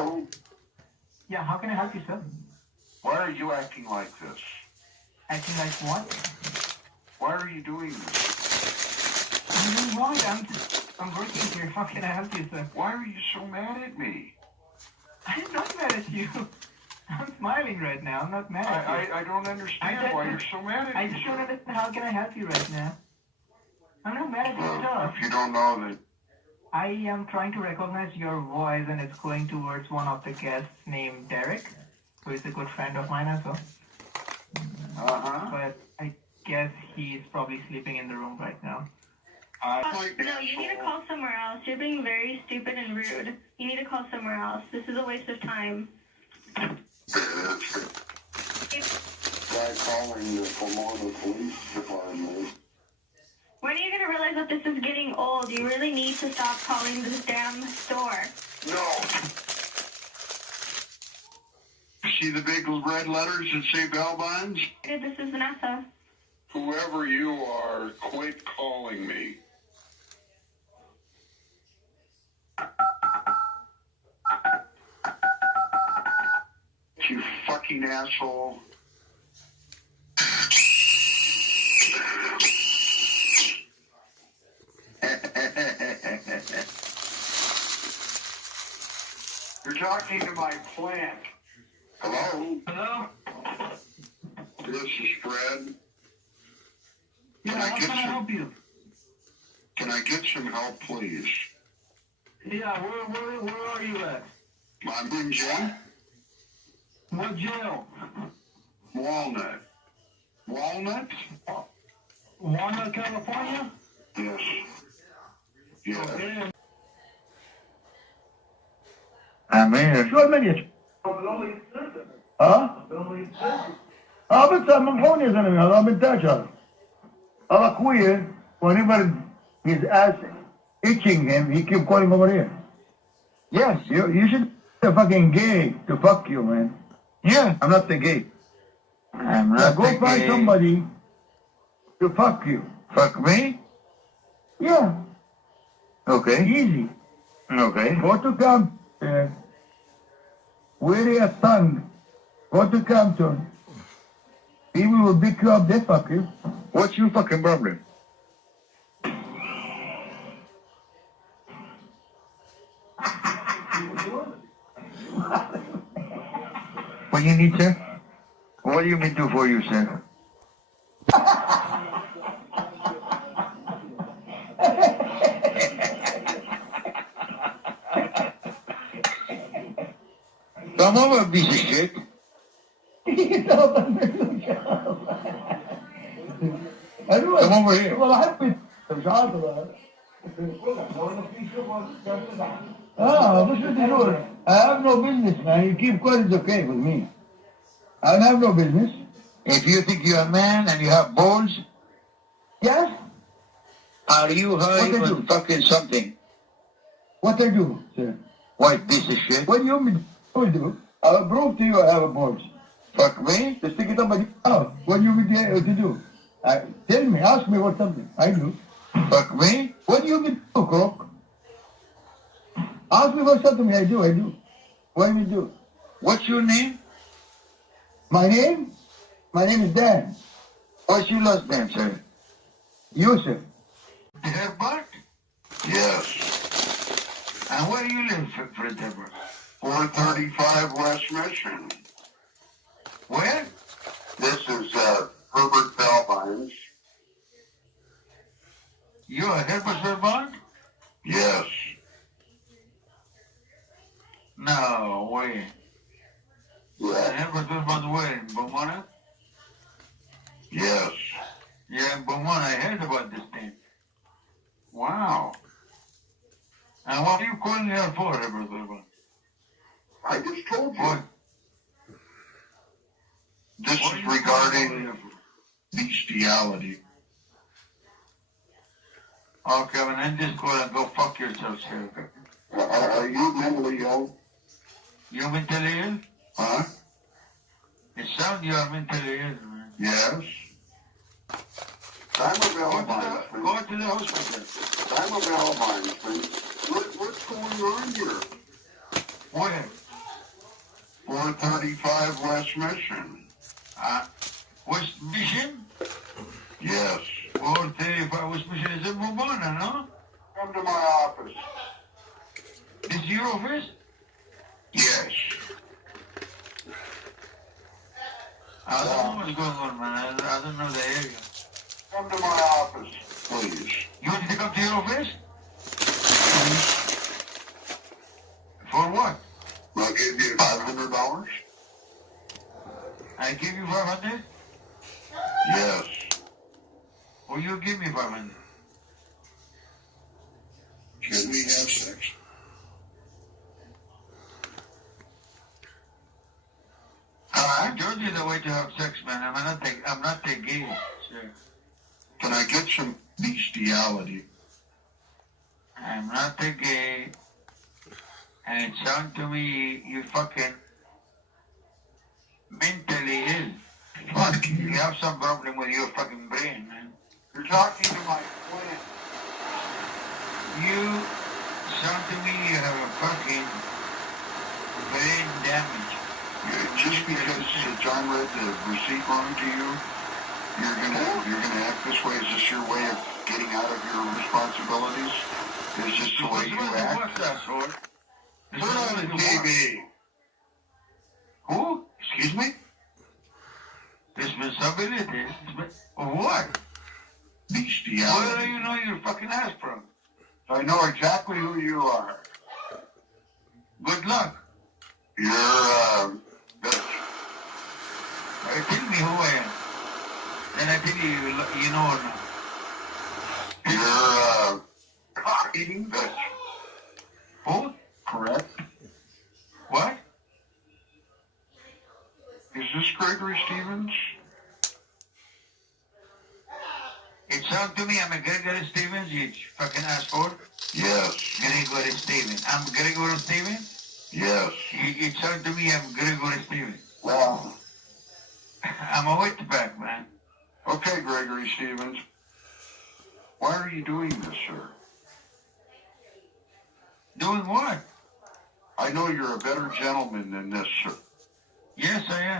Hello? Yeah, how can I help you, sir? Why are you acting like this? Acting like what? Why are you doing this? I'm doing wrong. I'm working here. How can I help you, sir? Why are you so mad at me? I'm not mad at you. I'm smiling right now. I'm not mad at you. I don't understand why you're so mad at me. I just don't understand. How can I help you right now? I'm not mad at you at all. If you don't know that... I am trying to recognize your voice, and it's going towards one of the guests named Derek, who is a good friend of mine as well. But I guess he's probably sleeping in the room right now. No, you need to call somewhere else. You're being very stupid and rude. You need to call somewhere else. This is a waste of time. Try calling the Pomona Police Department. When are you going to realize that this is getting old? You really need to stop calling this damn store. No. See the big red letters that say Bailbondsh? This is Vanessa. Whoever you are, quit calling me. You fucking asshole. You're talking to my plant. Hello? Hello? This is Fred. Yeah, how can I help you? Can I get some help, please? Yeah, where are you at? I'm in jail. What jail? Walnut. Walnut? Walnut, California? Yes. Yes. Okay. I'm here. شو المنيش؟ ها؟ بس من هون يا زلمه هذا منتشر. هذا اخوي whenever his ass itching him, he keep calling over here. Yes, you should be a fucking gay to fuck you, man. Yeah. I'm not the gay. I'm Now not go the find gay. somebody to fuck you. Fuck me? Yeah, Okay. easy. Okay. Go to Compton. Wear a tongue. Go to Compton. People will pick you up, they fuck you. What's your fucking problem? What you need, sir? What do you mean do for you, sir? Come over, piece of shit. Come over here. والله احب مش عارف مش بدي اقول I have no business, man. You keep quiet is okay with me. I have no business. If you think you're a man and you have balls, Yes? are you high What I on do? fucking something? What I do, sir? White piece of shit. What do you mean to do? I'll prove to you I have a board. Fuck me? Just stick it up my mouth. What do you mean to do? Tell me, ask me what something. I do. Fuck me? What do you mean to do, Crook? Ask me for something. I do. What do you do? What's your name? My name? My name is Dan. What's your last name, sir? Yusuf. Herbert? Yes. And where do you live, Fred Herbert? 435 West Mission. Where? This is Herbert Bailbondsh. You're Herbert Herbert? Yes. No way. Yes. Herbert Herbert where? In Bomberman? Yes. Yeah, in Bomberman, I heard about this thing. Wow. And what are you calling here for, Herbert Herbert? I just told you. What? This What are is you calling regarding here for? bestiality. Okay, well, end this call and go fuck yourself, sir. Are you mentally ill? You mentally ill? Huh? It sounds you are mentally ill, man. Yes. I'm a Bailbondsh. Go to the hospital. I'm a Bailbondsh. What's going on here? Where? 435 West Mission. West Mission? Yes. 435 West Mission is in Bomberman, no? Come to my office. This is your office? Yes. I don't know what's going on, man. I don't know the area. Come to my office, please. You want to come to your office? For what? I'll give you $500. I give you 500? Yes. Or you give me 500? Can we have sex? I told you the way to have sex, man. I'm not the gay. Sure. Can I get some bestiality? I'm not the gay. And it sounds to me you fucking mentally ill. Fuck You you. have some problem with your fucking brain, man. You're talking to my plant. You sound to me you have a fucking brain damage. Just because John read the receipt wrong to you, you're gonna act this way. Is this your way of getting out of your responsibilities? Is this the way you act? What's that, sword? Turn on the TV. Who? Excuse me? Responsibility? What? Where do Bestiality. you know your fucking ass from? I know exactly who you are. Good luck. You're, bitch. Tell me who I am. Then I tell you, you know or not. You're, cock-eating bitch. Who? Correct? What? Is this Gregory Stevens? It sounds to me I'm a Gregory Stevens, you fucking asshole. Yes. Gregory Stevens. I'm Gregory Stevens? Yes. It sounds to me I'm Gregory Stevens. Well, I'm a wetback, man. okay, Gregory Stevens. Why are you doing this, sir? Doing what? I know you're a better gentleman than this, sir. Yes, I am.